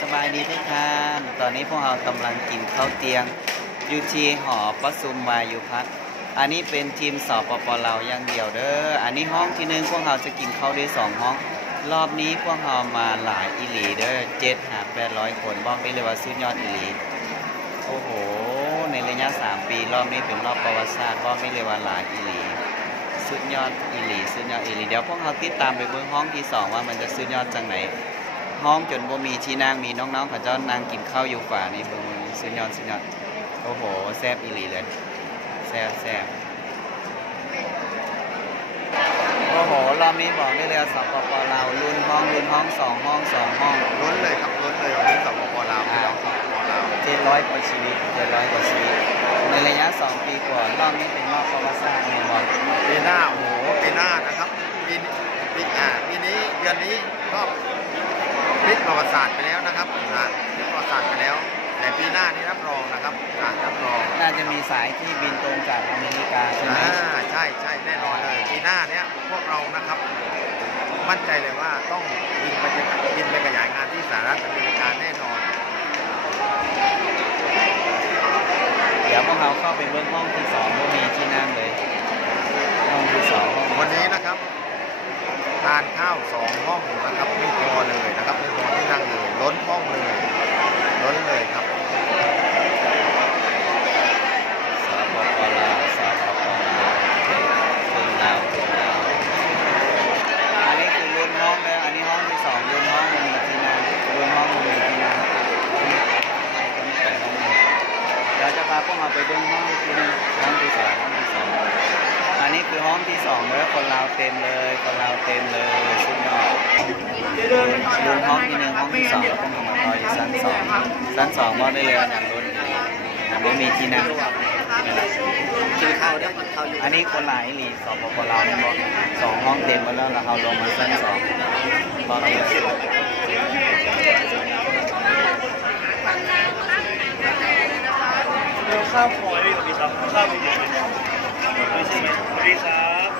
สบายดีทุกท่านตอนนี้พวกเรากำลังกินข้าวเตียงอยู่ที่หอประชุมวายุพัฒน์อันนี้เป็นทีมสปปลาวอย่างเดียวเด้ออันนี้ห้องที่หนึ่งพวกเราจะกินข้าวได้2ห้องรอบนี้พวกเรามาหลายอีหลีเด้อ700-800 คนบอกได้เลยว่าสุดยอดอีหลีโอ้โหในระยะ3 ปีรอบนี้เป็นรอบประวัติศาสตร์บอกได้เลยว่าหลายอีหลีสุดยอดอีหลีสุดยอดอีหลีเดี๋ยวพวกเราติดตามไปเบิ่งห้องที่2ว่ามันจะสุดยอดจังไหนห้องจนบ่มีที่นั่งมีน้องๆเขาเจ้านั่งกินข้าวอยู่ฝ่านี่เบิ่งสุดยอดสุดยอดโอ้โหแซ่บอีหลีเลยแซ่บโอ้โหรอบนี้บอกได้เลยสปปลาวรุ่นห้อง2 ห้องล้นเลยครับล้นเลยวันนี้สปปลาวพี่น้องสปปลาว700 กว่าชีวิตในระยะ2 ปีกว่ารอบนี้เป็นรอบประวัติศาสตร์ในบอล ปีหน้าโอ้โหปีหน้านะครับปีนี้เดือนนี้ก็พลิกประวัติศาสตร์ไปแล้วนะครับพลิกประวัติศาสตร์ไปแล้วแต่ปีหน้านี้รับรองนะครับรับรองน่าจะมีสายที่บินตรงจากอเมริกาใช่ไหมใช่แน่นอนเลยปีหน้าเนี้ยพวกเรานะครับมั่นใจเลยว่าต้องบินไปขยายงานที่สหรัฐอเมริกาแน่นอนเดี๋ยวพวกเราเข้าไปเบื้องห้องที่2ก็มีที่นั่งเลยห้องที่2วันนี้นะครับทานข้าว2 ห้องนะครับไม่พอเลยนะครับไม่พอที่นั่งเลยล้นห้องเลยครับสปปลาวอันนี้คือรุ่นห้องเลยอันนี้ห้องที่2รุ่นห้องมันมีที่นั่งรุ่นห้องมันมีที่นั่งเดี๋ยวจะพาพวกเราไปเบื้องห้องที่นึงห้องที่2อันนี้คือห้องที่2เลยคนลาวเต็มเลยสุดยอดรุ่นห้องที่1ห้องที่2แล้วก็มารออยู่ชั้น 2บอกได้เลยว่าอย่างรุ่นไม่มีที่นั่งกินข้าวได้อันนี้คนหลายหลีสปปลาวนี่บอก2 ห้องเต็มหมดแล้วเราลงมาชั้น 2บอกเลยข้าวพอยสวัสดีครับข้าวเป็นยังไงไม่ใช่ไหมสวัสดีครับ